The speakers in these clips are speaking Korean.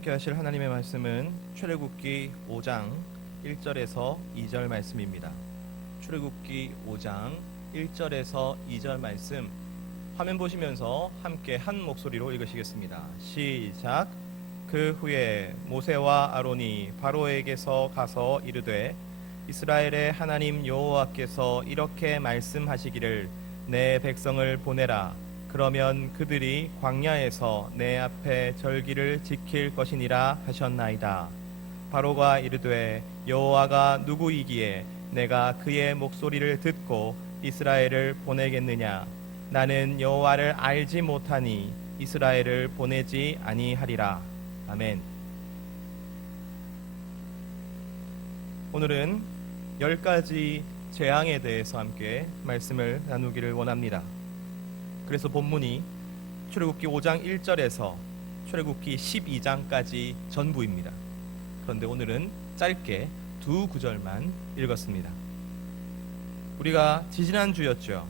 함께 하실 하나님의 말씀은 출애굽기 5장 1절에서 2절 말씀입니다. 출애굽기 5장 1절에서 2절 말씀 화면 보시면서 함께 한 목소리로 읽으시겠습니다. 시작. 그 후에 모세와 아론이 바로에게서 가서 이르되 이스라엘의 하나님 여호와께서 이렇게 말씀하시기를 내 백성을 보내라. 그러면 그들이 광야에서 내 앞에 절기를 지킬 것이니라 하셨나이다. 바로가 이르되 여호와가 누구이기에 내가 그의 목소리를 듣고 이스라엘을 보내겠느냐. 나는 여호와를 알지 못하니 이스라엘을 보내지 아니하리라. 아멘. 오늘은 10가지 재앙에 대해서 함께 말씀을 나누기를 원합니다. 그래서 본문이 출애굽기 5장 1절에서 출애굽기 12장까지 전부입니다. 그런데 오늘은 짧게 두 구절만 읽었습니다. 우리가 지지난주였죠.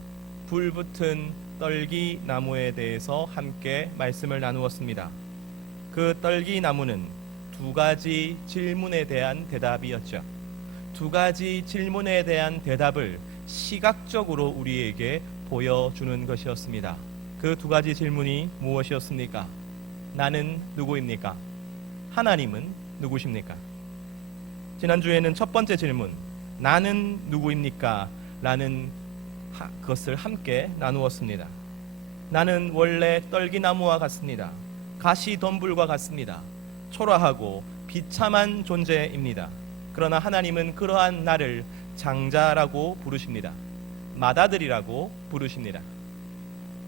불붙은 떨기 나무에 대해서 함께 말씀을 나누었습니다. 그 떨기 나무는 두 가지 질문에 대한 대답이었죠. 두 가지 질문에 대한 대답을 시각적으로 우리에게 보여주는 것이었습니다. 그 두 가지 질문이 무엇이었습니까? 나는 누구입니까? 하나님은 누구십니까? 지난주에는 첫 번째 질문, 나는 누구입니까? 라는 그것을 함께 나누었습니다. 나는 원래 떨기나무와 같습니다. 가시덤불과 같습니다. 초라하고 비참한 존재입니다. 그러나 하나님은 그러한 나를 장자라고 부르십니다. 맏아들이라고 부르십니다.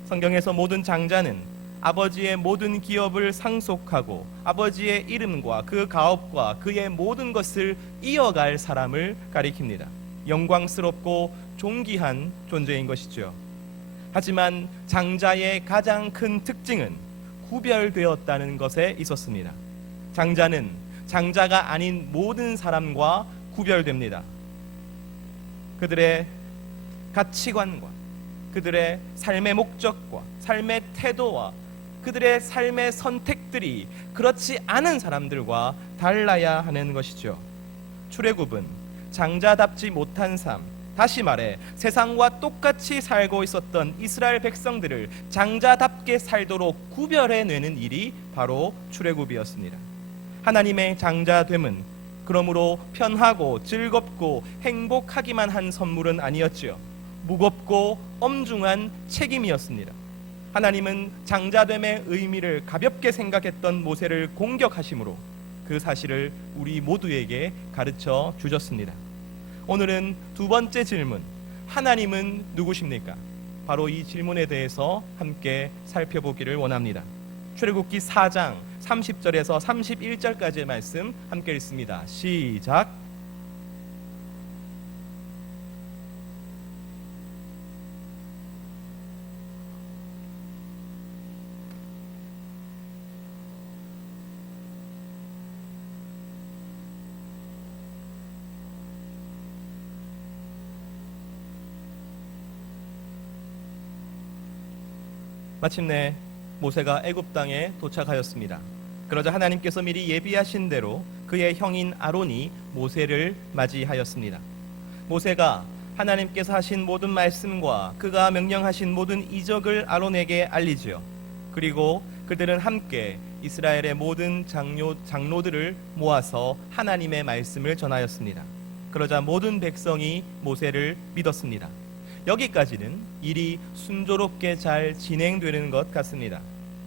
성경에서 모든 장자는 아버지의 모든 기업을 상속하고 아버지의 이름과 그 가업과 그의 모든 것을 이어갈 사람을 가리킵니다. 영광스럽고 존귀한 존재인 것이죠. 하지만 장자의 가장 큰 특징은 구별되었다는 것에 있었습니다. 장자는 장자가 아닌 모든 사람과 구별됩니다. 그들의 가치관과 그들의 삶의 목적과 삶의 태도와 그들의 삶의 선택들이 그렇지 않은 사람들과 달라야 하는 것이죠. 출애굽은 장자답지 못한 삶, 다시 말해 세상과 똑같이 살고 있었던 이스라엘 백성들을 장자답게 살도록 구별해내는 일이 바로 출애굽이었습니다. 하나님의 장자됨은 그러므로 편하고 즐겁고 행복하기만 한 선물은 아니었지요. 무겁고 엄중한 책임이었습니다. 하나님은 장자됨의 의미를 가볍게 생각했던 모세를 공격하심으로 그 사실을 우리 모두에게 가르쳐 주셨습니다. 오늘은 두 번째 질문, 하나님은 누구십니까? 바로 이 질문에 대해서 함께 살펴보기를 원합니다. 출애굽기 4장 30절에서 31절까지의 말씀 함께 읽습니다. 시작. 마침내 모세가 애굽 땅에 도착하였습니다. 그러자 하나님께서 미리 예비하신 대로 그의 형인 아론이 모세를 맞이하였습니다. 모세가 하나님께서 하신 모든 말씀과 그가 명령하신 모든 이적을 아론에게 알리지요. 그리고 그들은 함께 이스라엘의 모든 장로들을 모아서 하나님의 말씀을 전하였습니다. 그러자 모든 백성이 모세를 믿었습니다. 여기까지는 일이 순조롭게 잘 진행되는 것 같습니다.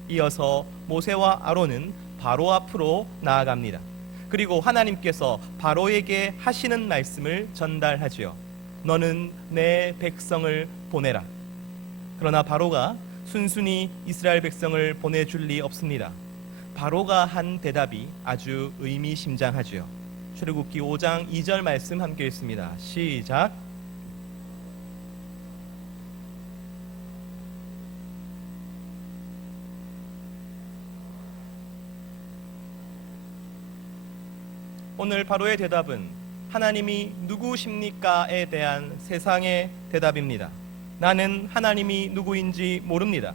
이어서 모세와 아론은 바로 앞으로 나아갑니다. 그리고 하나님께서 바로에게 하시는 말씀을 전달하지요. 너는 내 백성을 보내라. 그러나 바로가 순순히 이스라엘 백성을 보내줄 리 없습니다. 바로가 한 대답이 아주 의미심장하지요. 출애굽기 5장 2절 말씀 함께 읽습니다. 시작. 오늘 바로의 대답은 하나님이 누구십니까에 대한 세상의 대답입니다. 나는 하나님이 누구인지 모릅니다.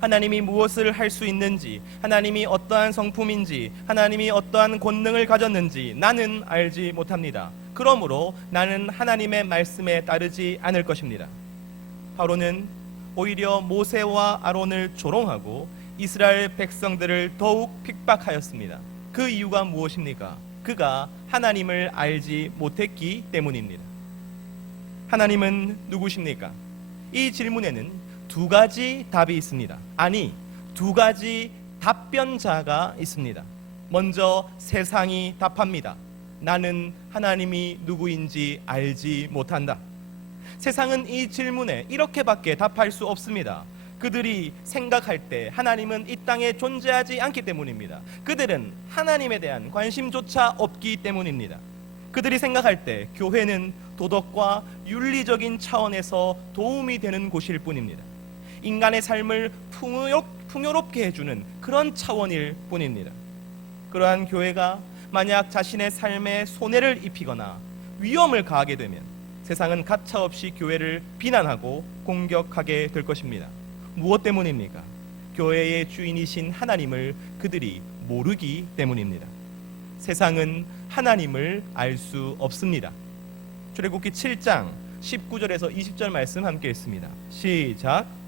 하나님이 무엇을 할 수 있는지, 하나님이 어떠한 성품인지, 하나님이 어떠한 권능을 가졌는지 나는 알지 못합니다. 그러므로 나는 하나님의 말씀에 따르지 않을 것입니다. 바로는 오히려 모세와 아론을 조롱하고 이스라엘 백성들을 더욱 핍박하였습니다. 그 이유가 무엇입니까? 그가 하나님을 알지 못했기 때문입니다. 하나님은 누구십니까? 이 질문에는 두 가지 답이 있습니다. 아니, 두 가지 답변자가 있습니다. 먼저 세상이 답합니다. 나는 하나님이 누구인지 알지 못한다. 세상은 이 질문에 이렇게밖에 답할 수 없습니다. 그들이 생각할 때 하나님은 이 땅에 존재하지 않기 때문입니다. 그들은 하나님에 대한 관심조차 없기 때문입니다. 그들이 생각할 때 교회는 도덕과 윤리적인 차원에서 도움이 되는 곳일 뿐입니다. 인간의 삶을 풍요롭게 해주는 그런 차원일 뿐입니다. 그러한 교회가 만약 자신의 삶에 손해를 입히거나 위험을 가하게 되면 세상은 가차없이 교회를 비난하고 공격하게 될 것입니다. 무엇 때문입니까? 교회의 주인이신 하나님을 그들이 모르기 때문입니다. 세상은 하나님을 알 수 없습니다. 출애굽기 7장 19절에서 20절 말씀 함께 읽습니다. 시작.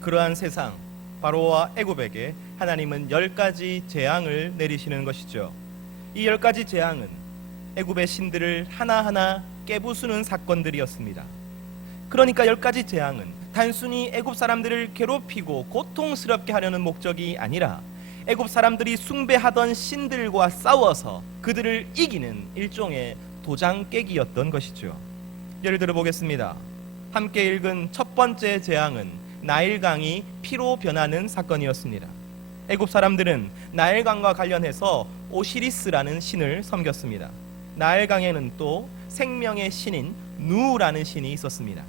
그러한 세상 바로와 애굽에게 하나님은 10가지 재앙을 내리시는 것이죠. 이 10가지 재앙은 애굽의 신들을 하나하나 깨부수는 사건들이었습니다. 그러니까 10가지 재앙은 단순히 애굽 사람들을 괴롭히고 고통스럽게 하려는 목적이 아니라 애굽 사람들이 숭배하던 신들과 싸워서 그들을 이기는 일종의 도장 깨기였던 것이죠. 예를 들어 보겠습니다. 함께 읽은 첫 번째 재앙은 나일강이 피로 변하는 사건이었습니다. 애굽 사람들은 나일강과 관련해서 오시리스라는 신을 섬겼습니다. 나일강에는 또 생명의 신인 누라는 신이 있었습니다.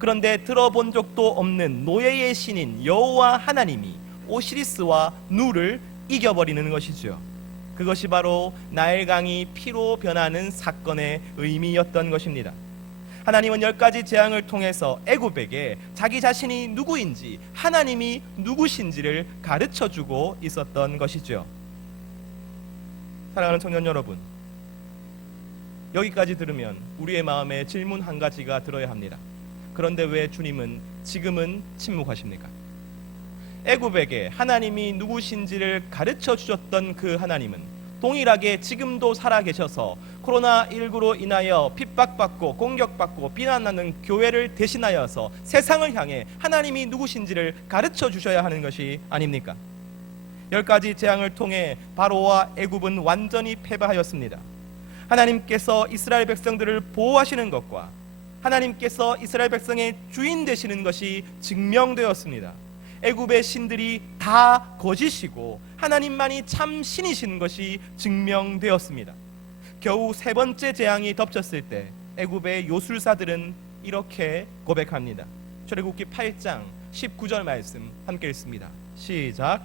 그런데 들어본 적도 없는 노예의 신인 여호와 하나님이 오시리스와 누를 이겨버리는 것이죠. 그것이 바로 나일강이 피로 변하는 사건의 의미였던 것입니다. 하나님은 10가지 재앙을 통해서 애굽에게 자기 자신이 누구인지, 하나님이 누구신지를 가르쳐주고 있었던 것이죠. 사랑하는 청년 여러분, 여기까지 들으면 우리의 마음에 질문 한 가지가 들어야 합니다. 그런데 왜 주님은 지금은 침묵하십니까? 애굽에게 하나님이 누구신지를 가르쳐 주셨던 그 하나님은 동일하게 지금도 살아계셔서 코로나19로 인하여 핍박받고 공격받고 비난하는 교회를 대신하여서 세상을 향해 하나님이 누구신지를 가르쳐 주셔야 하는 것이 아닙니까? 10가지 재앙을 통해 바로와 애굽은 완전히 패배하였습니다. 하나님께서 이스라엘 백성들을 보호하시는 것과 하나님께서 이스라엘 백성의 주인 되시는 것이 증명되었습니다. 애굽의 신들이 다 거짓이고 하나님만이 참 신이신 것이 증명되었습니다. 겨우 세 번째 재앙이 덮쳤을 때 애굽의 요술사들은 이렇게 고백합니다. 출애굽기 8장 19절 말씀 함께 읽습니다. 시작.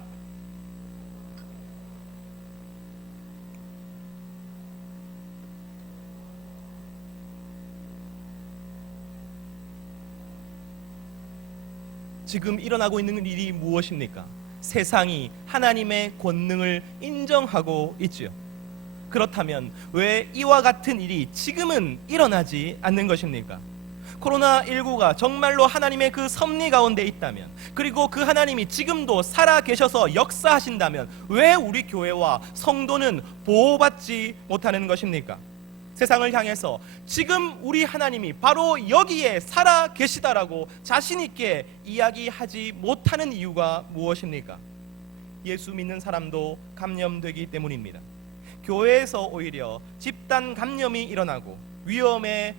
지금 일어나고 있는 일이 무엇입니까? 세상이 하나님의 권능을 인정하고 있지요. 그렇다면 왜 이와 같은 일이 지금은 일어나지 않는 것입니까? 코로나19가 정말로 하나님의 그 섭리 가운데 있다면, 그리고 그 하나님이 지금도 살아 계셔서 역사하신다면 왜 우리 교회와 성도는 보호받지 못하는 것입니까? 세상을 향해서 지금 우리 하나님이 바로 여기에 살아 계시다라고 자신 있게 이야기하지 못하는 이유가 무엇입니까? 예수 믿는 사람도 감염되기 때문입니다. 교회에서 오히려 집단 감염이 일어나고 위험의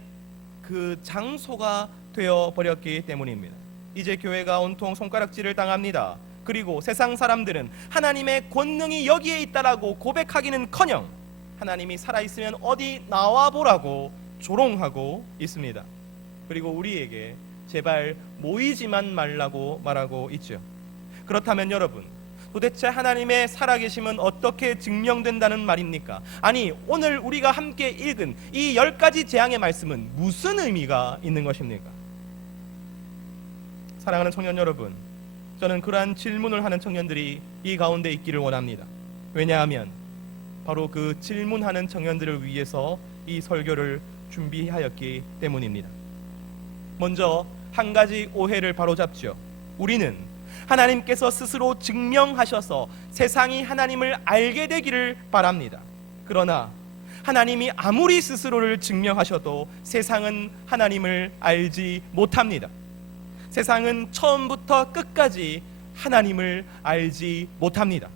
그 장소가 되어 버렸기 때문입니다. 이제 교회가 온통 손가락질을 당합니다. 그리고 세상 사람들은 하나님의 권능이 여기에 있다라고 고백하기는커녕 하나님이 살아있으면 어디 나와보라고 조롱하고 있습니다. 그리고 우리에게 제발 모이지만 말라고 말하고 있죠. 그렇다면 여러분, 도대체 하나님의 살아계심은 어떻게 증명된다는 말입니까? 아니, 오늘 우리가 함께 읽은 이 10가지 재앙의 말씀은 무슨 의미가 있는 것입니까? 사랑하는 청년 여러분, 저는 그러한 질문을 하는 청년들이 이 가운데 있기를 원합니다. 왜냐하면 바로 그 질문하는 청년들을 위해서 이 설교를 준비하였기 때문입니다. 먼저 한 가지 오해를 바로잡죠. 우리는 하나님께서 스스로 증명하셔서 세상이 하나님을 알게 되기를 바랍니다. 그러나 하나님이 아무리 스스로를 증명하셔도 세상은 하나님을 알지 못합니다. 세상은 처음부터 끝까지 하나님을 알지 못합니다.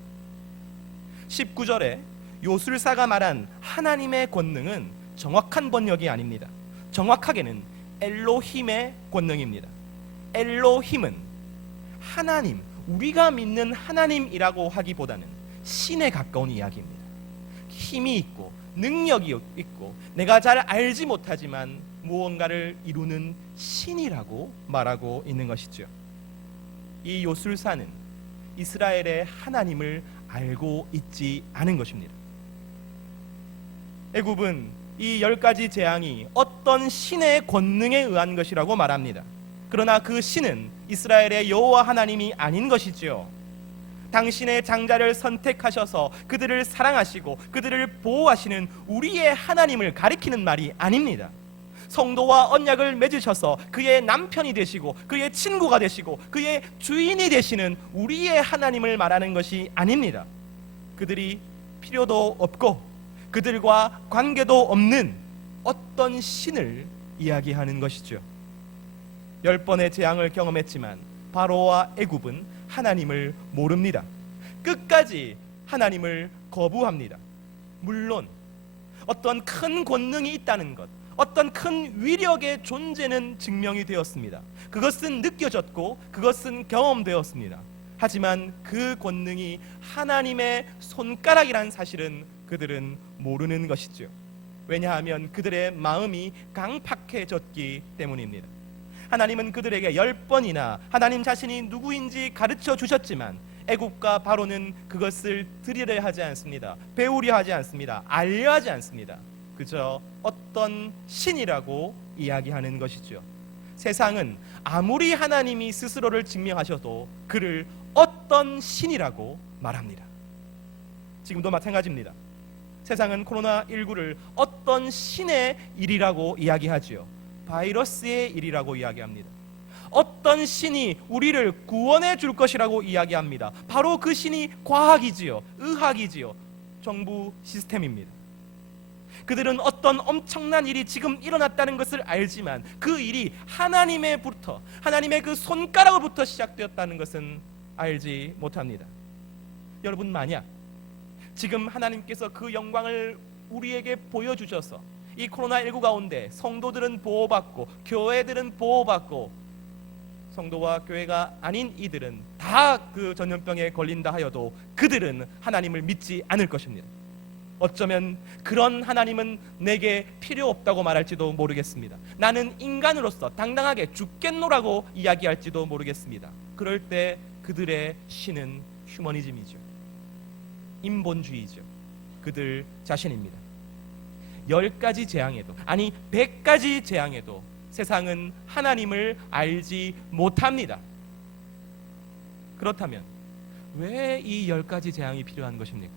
19절에 요술사가 말한 하나님의 권능은 정확한 번역이 아닙니다. 정확하게는 엘로힘의 권능입니다. 엘로힘은 하나님, 우리가 믿는 하나님이라고 하기보다는 신에 가까운 이야기입니다. 힘이 있고 능력이 있고 내가 잘 알지 못하지만 무언가를 이루는 신이라고 말하고 있는 것이죠. 이 요술사는 이스라엘의 하나님을 알고 있지 않은 것입니다. 애굽은 이 10가지 재앙이 어떤 신의 권능에 의한 것이라고 말합니다. 그러나 그 신은 이스라엘의 여호와 하나님이 아닌 것이지요. 당신의 장자를 선택하셔서 그들을 사랑하시고 그들을 보호하시는 우리의 하나님을 가리키는 말이 아닙니다. 성도와 언약을 맺으셔서 그의 남편이 되시고 그의 친구가 되시고 그의 주인이 되시는 우리의 하나님을 말하는 것이 아닙니다. 그들이 필요도 없고 그들과 관계도 없는 어떤 신을 이야기하는 것이죠. 10번의 재앙을 경험했지만 바로와 애굽은 하나님을 모릅니다. 끝까지 하나님을 거부합니다. 물론 어떤 큰 권능이 있다는 것, 어떤 큰 위력의 존재는 증명이 되었습니다. 그것은 느껴졌고 그것은 경험되었습니다. 하지만 그 권능이 하나님의 손가락이란 사실은 그들은 모르는 것이죠. 왜냐하면 그들의 마음이 강팍해졌기 때문입니다. 하나님은 그들에게 10번이나 하나님 자신이 누구인지 가르쳐 주셨지만 애굽과 바로는 그것을 들으려 하지 않습니다. 배우려 하지 않습니다. 알려 하지 않습니다. 그저 어떤 신이라고 이야기하는 것이죠. 세상은 아무리 하나님이 스스로를 증명하셔도 그를 어떤 신이라고 말합니다. 지금도 마찬가지입니다. 세상은 코로나19를 어떤 신의 일이라고 이야기하지요. 바이러스의 일이라고 이야기합니다. 어떤 신이 우리를 구원해 줄 것이라고 이야기합니다. 바로 그 신이 과학이지요. 의학이지요. 정부 시스템입니다. 그들은 어떤 엄청난 일이 지금 일어났다는 것을 알지만 그 일이 하나님의부터, 하나님의 그 손가락으로부터 시작되었다는 것은 알지 못합니다. 여러분, 만약 지금 하나님께서 그 영광을 우리에게 보여주셔서 이 코로나19 가운데 성도들은 보호받고 교회들은 보호받고 성도와 교회가 아닌 이들은 다 그 전염병에 걸린다 하여도 그들은 하나님을 믿지 않을 것입니다. 어쩌면 그런 하나님은 내게 필요 없다고 말할지도 모르겠습니다. 나는 인간으로서 당당하게 죽겠노라고 이야기할지도 모르겠습니다. 그럴 때 그들의 신은 휴머니즘이죠. 인본주의죠. 그들 자신입니다. 10가지 재앙에도, 아니 100가지 재앙에도 세상은 하나님을 알지 못합니다. 그렇다면 왜 이 10가지 재앙이 필요한 것입니까?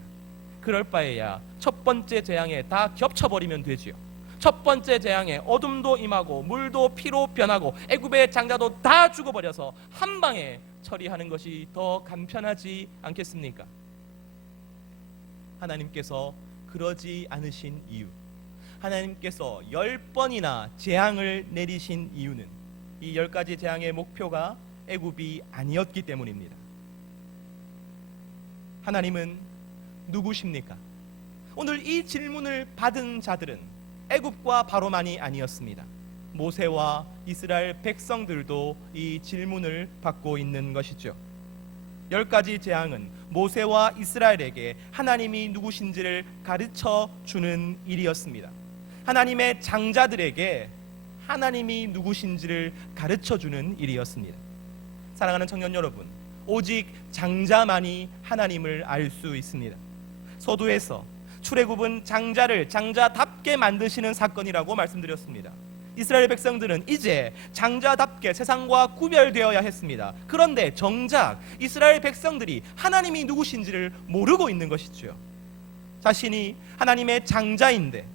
그럴 바에야 첫 번째 재앙에 다 겹쳐버리면 되지요. 첫 번째 재앙에 어둠도 임하고 물도 피로 변하고 애굽의 장자도 다 죽어버려서 한 방에 처리하는 것이 더 간편하지 않겠습니까? 하나님께서 그러지 않으신 이유, 하나님께서 10번이나 재앙을 내리신 이유는 이 10가지 재앙의 목표가 애굽이 아니었기 때문입니다. 하나님은 누구십니까? 오늘 이 질문을 받은 자들은 애굽과 바로만이 아니었습니다. 모세와 이스라엘 백성들도 이 질문을 받고 있는 것이죠. 10가지 재앙은 모세와 이스라엘에게 하나님이 누구신지를 가르쳐 주는 일이었습니다. 하나님의 장자들에게 하나님이 누구신지를 가르쳐 주는 일이었습니다. 사랑하는 청년 여러분, 오직 장자만이 하나님을 알 수 있습니다. 서두에서 출애굽은 장자를 장자답게 만드시는 사건이라고 말씀드렸습니다. 이스라엘 백성들은 이제 장자답게 세상과 구별되어야 했습니다. 그런데 정작 이스라엘 백성들이 하나님이 누구신지를 모르고 있는 것이죠. 자신이 하나님의 장자인데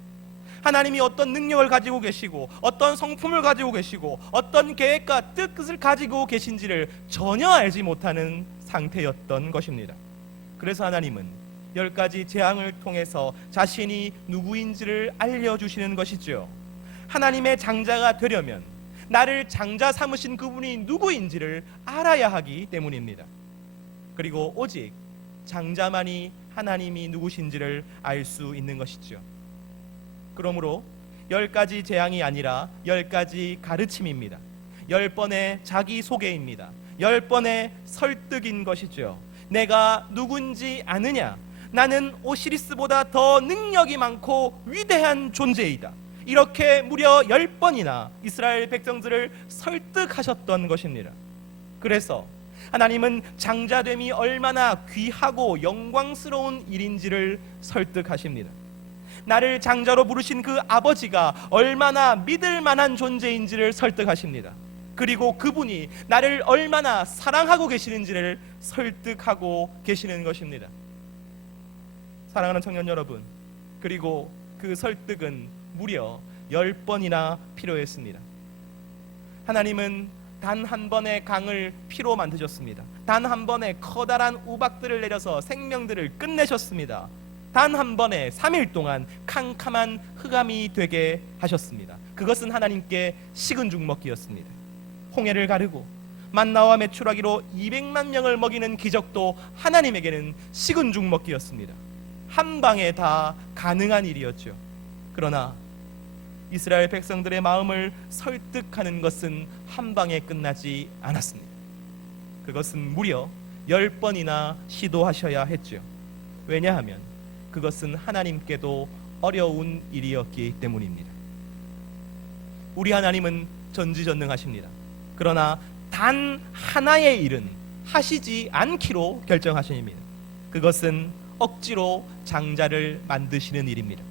하나님이 어떤 능력을 가지고 계시고 어떤 성품을 가지고 계시고 어떤 계획과 뜻을 가지고 계신지를 전혀 알지 못하는 상태였던 것입니다. 그래서 하나님은 10가지 재앙을 통해서 자신이 누구인지를 알려주시는 것이죠. 하나님의 장자가 되려면 나를 장자 삼으신 그분이 누구인지를 알아야 하기 때문입니다. 그리고 오직 장자만이 하나님이 누구신지를 알 수 있는 것이죠. 그러므로 10가지 재앙이 아니라 10가지 가르침입니다. 10번의 자기소개입니다. 10번의 설득인 것이죠. 내가 누군지 아느냐? 나는 오시리스보다 더 능력이 많고 위대한 존재이다. 이렇게 무려 10번이나 이스라엘 백성들을 설득하셨던 것입니다. 그래서 하나님은 장자됨이 얼마나 귀하고 영광스러운 일인지를 설득하십니다. 나를 장자로 부르신 그 아버지가 얼마나 믿을 만한 존재인지를 설득하십니다. 그리고 그분이 나를 얼마나 사랑하고 계시는지를 설득하고 계시는 것입니다. 사랑하는 청년 여러분, 그리고 그 설득은 무려 10번이나 필요했습니다. 하나님은 단 한 번의 강을 피로 만드셨습니다. 단 한 번의 커다란 우박들을 내려서 생명들을 끝내셨습니다. 단 한 번에 3일 동안 캄캄한 흑암이 되게 하셨습니다. 그것은 하나님께 식은 죽 먹기였습니다. 홍해를 가르고 만나와 메추라기로 200만 명을 먹이는 기적도 하나님에게는 식은 죽 먹기였습니다. 한 방에 다 가능한 일이었죠. 그러나 이스라엘 백성들의 마음을 설득하는 것은 한 방에 끝나지 않았습니다. 그것은 무려 10번이나 시도하셔야 했죠. 왜냐하면 그것은 하나님께도 어려운 일이었기 때문입니다. 우리 하나님은 전지전능하십니다. 그러나 단 하나의 일은 하시지 않기로 결정하십니다. 그것은 억지로 장자를 만드시는 일입니다.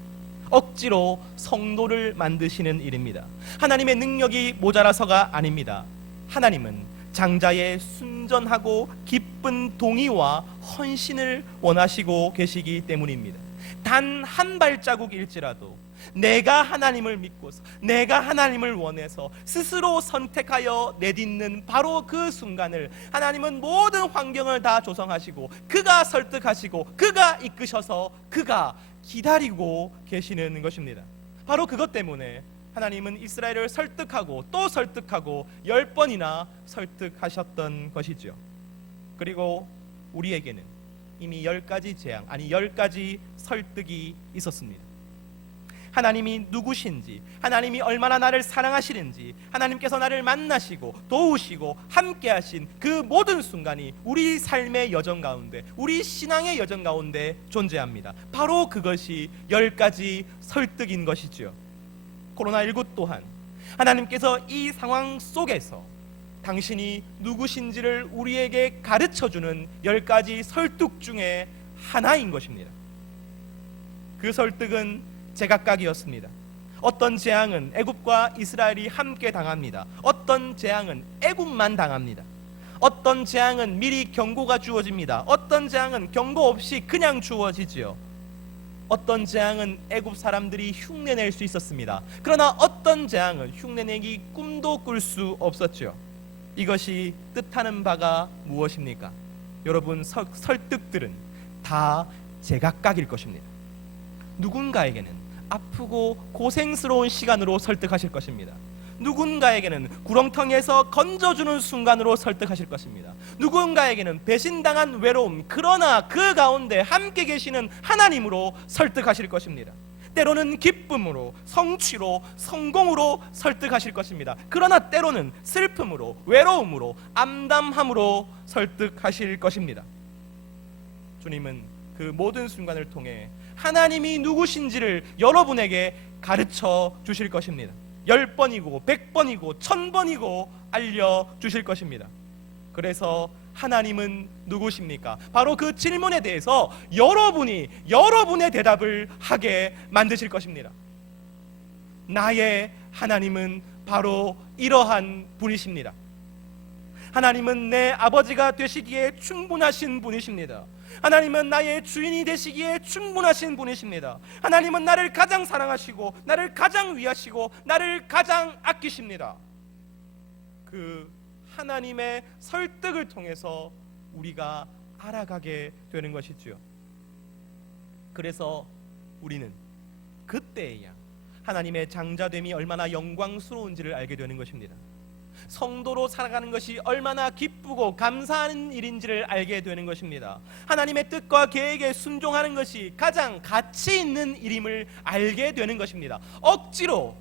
억지로 성도를 만드시는 일입니다. 하나님의 능력이 모자라서가 아닙니다. 하나님은 장자의 순전하고 기쁜 동의와 헌신을 원하시고 계시기 때문입니다. 단 한 발자국일지라도 내가 하나님을 믿고서 내가 하나님을 원해서 스스로 선택하여 내딛는 바로 그 순간을 하나님은 모든 환경을 다 조성하시고 그가 설득하시고 그가 이끄셔서 그가 기다리고 계시는 것입니다. 바로 그것 때문에 하나님은 이스라엘을 설득하고 또 설득하고 10번이나 설득하셨던 것이죠. 그리고 우리에게는 이미 10가지 재앙, 아니 10가지 설득이 있었습니다. 하나님이 누구신지, 하나님이 얼마나 나를 사랑하시는지, 하나님께서 나를 만나시고 도우시고 함께하신 그 모든 순간이 우리 삶의 여정 가운데, 우리 신앙의 여정 가운데 존재합니다. 바로 그것이 10가지 설득인 것이죠. 코로나19 또한 하나님께서 이 상황 속에서 당신이 누구신지를 우리에게 가르쳐주는 10가지 설득 중에 하나인 것입니다. 그 설득은 제각각이었습니다. 어떤 재앙은 애굽과 이스라엘이 함께 당합니다. 어떤 재앙은 애굽만 당합니다. 어떤 재앙은 미리 경고가 주어집니다. 어떤 재앙은 경고 없이 그냥 주어지지요. 어떤 재앙은 애굽 사람들이 흉내낼 수 있었습니다. 그러나 어떤 재앙은 흉내내기 꿈도 꿀 수 없었죠. 이것이 뜻하는 바가 무엇입니까? 여러분, 설득들은 다 제각각일 것입니다. 누군가에게는 아프고 고생스러운 시간으로 설득하실 것입니다. 누군가에게는 구렁텅이에서 건져주는 순간으로 설득하실 것입니다. 누군가에게는 배신당한 외로움, 그러나 그 가운데 함께 계시는 하나님으로 설득하실 것입니다. 때로는 기쁨으로, 성취로, 성공으로 설득하실 것입니다. 그러나 때로는 슬픔으로, 외로움으로, 암담함으로 설득하실 것입니다. 주님은 그 모든 순간을 통해 하나님이 누구신지를 여러분에게 가르쳐 주실 것입니다. 10번이고 100번이고 1000번이고 알려주실 것입니다. 그래서 하나님은 누구십니까? 바로 그 질문에 대해서 여러분이 여러분의 대답을 하게 만드실 것입니다. 나의 하나님은 바로 이러한 분이십니다. 하나님은 내 아버지가 되시기에 충분하신 분이십니다. 하나님은 나의 주인이 되시기에 충분하신 분이십니다. 하나님은 나를 가장 사랑하시고 나를 가장 위하시고 나를 가장 아끼십니다. 그 하나님의 설득을 통해서 우리가 알아가게 되는 것이지요. 그래서 우리는 그때야 하나님의 장자됨이 얼마나 영광스러운지를 알게 되는 것입니다. 성도로 살아가는 것이 얼마나 기쁘고 감사한 일인지를 알게 되는 것입니다. 하나님의 뜻과 계획에 순종하는 것이 가장 가치 있는 일임을 알게 되는 것입니다. 억지로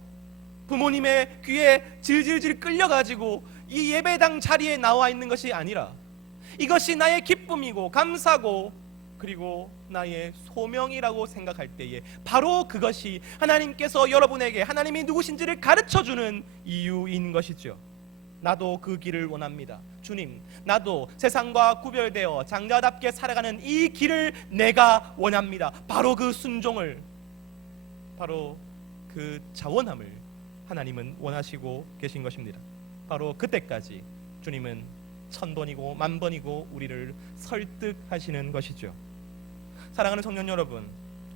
부모님의 귀에 질질질 끌려가지고 이 예배당 자리에 나와 있는 것이 아니라 이것이 나의 기쁨이고 감사고 그리고 나의 소명이라고 생각할 때에 바로 그것이 하나님께서 여러분에게 하나님이 누구신지를 가르쳐주는 이유인 것이죠. 나도 그 길을 원합니다. 주님, 나도 세상과 구별되어 장자답게 살아가는 이 길을 내가 원합니다. 바로 그 순종을, 바로 그 자원함을 하나님은 원하시고 계신 것입니다. 바로 그때까지 주님은 1000번이고 10,000번이고 우리를 설득하시는 것이죠. 사랑하는 청년 여러분,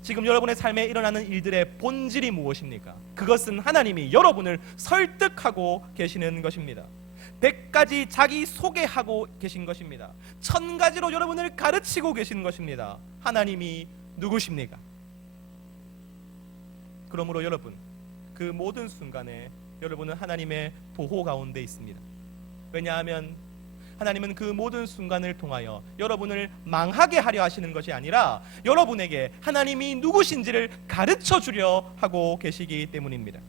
지금 여러분의 삶에 일어나는 일들의 본질이 무엇입니까? 그것은 하나님이 여러분을 설득하고 계시는 것입니다. 100가지 자기 소개하고 계신 것입니다. 1000가지로 여러분을 가르치고 계시는 것입니다. 하나님이 누구십니까? 그러므로 여러분, 그 모든 순간에 여러분은 하나님의 보호 가운데 있습니다. 왜냐하면 하나님은 그 모든 순간을 통하여 여러분을 망하게 하려 하시는 것이 아니라 여러분에게 하나님이 누구신지를 가르쳐 주려 하고 계시기 때문입니다.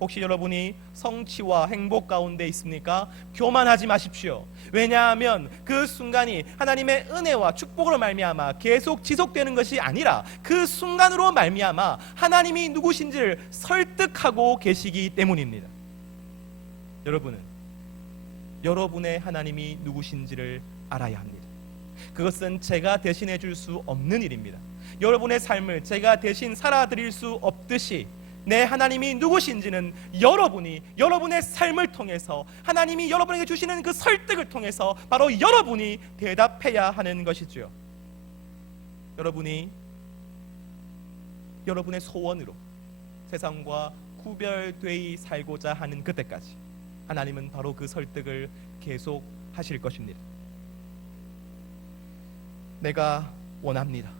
혹시 여러분이 성취와 행복 가운데 있습니까? 교만하지 마십시오. 왜냐하면 그 순간이 하나님의 은혜와 축복으로 말미암아 계속 지속되는 것이 아니라 그 순간으로 말미암아 하나님이 누구신지를 설득하고 계시기 때문입니다. 여러분은 여러분의 하나님이 누구신지를 알아야 합니다. 그것은 제가 대신해 줄 수 없는 일입니다. 여러분의 삶을 제가 대신 살아드릴 수 없듯이 내 하나님이 누구신지는 여러분이 여러분의 삶을 통해서 하나님이 여러분에게 주시는 그 설득을 통해서 바로 여러분이 대답해야 하는 것이지요. 여러분이 여러분의 소원으로 세상과 구별되이 살고자 하는 그때까지 하나님은 바로 그 설득을 계속 하실 것입니다. 내가 원합니다.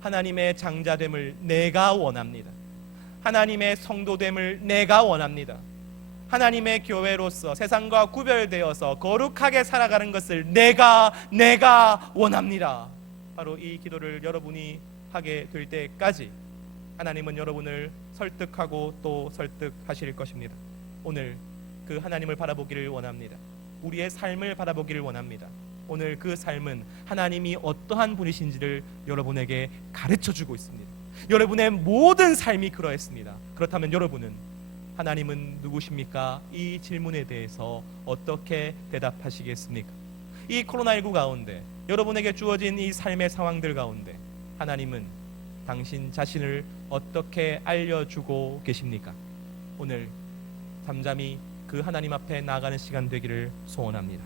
하나님의 장자됨을 내가 원합니다. 하나님의 성도됨을 내가 원합니다. 하나님의 교회로서 세상과 구별되어서 거룩하게 살아가는 것을 내가 원합니다. 바로 이 기도를 여러분이 하게 될 때까지 하나님은 여러분을 설득하고 또 설득하실 것입니다. 오늘 그 하나님을 바라보기를 원합니다. 우리의 삶을 바라보기를 원합니다. 오늘 그 삶은 하나님이 어떠한 분이신지를 여러분에게 가르쳐주고 있습니다. 여러분의 모든 삶이 그러했습니다. 그렇다면 여러분은 하나님은 누구십니까? 이 질문에 대해서 어떻게 대답하시겠습니까? 이 코로나19 가운데 여러분에게 주어진 이 삶의 상황들 가운데 하나님은 당신 자신을 어떻게 알려주고 계십니까? 오늘 잠잠히 그 하나님 앞에 나아가는 시간 되기를 소원합니다.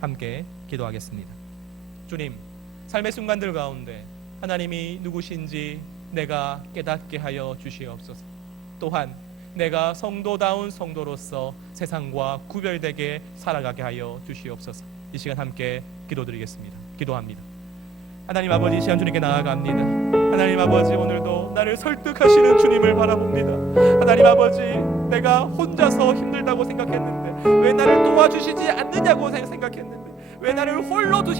함께 기도하겠습니다. 주님, 삶의 순간들 가운데 하나님이 누구신지 내가 깨닫게 하여 주시옵소서. 또한 내가 성도다운 성도로서 세상과 구별되게 살아가게 하여 주시옵소서. 이 시간 함께 기도드리겠습니다. 기도합니다. 하나님 아버지, 이 시간 주님께 나아갑니다. 하나님 아버지, 오늘도 나를 설득하시는 주님을 바라봅니다. 하나님 아버지, 내가 혼자서 힘들다고 생각했는데 왜 나를 도와주시지 않느냐고 생각했는데 왜 나를 홀로 두시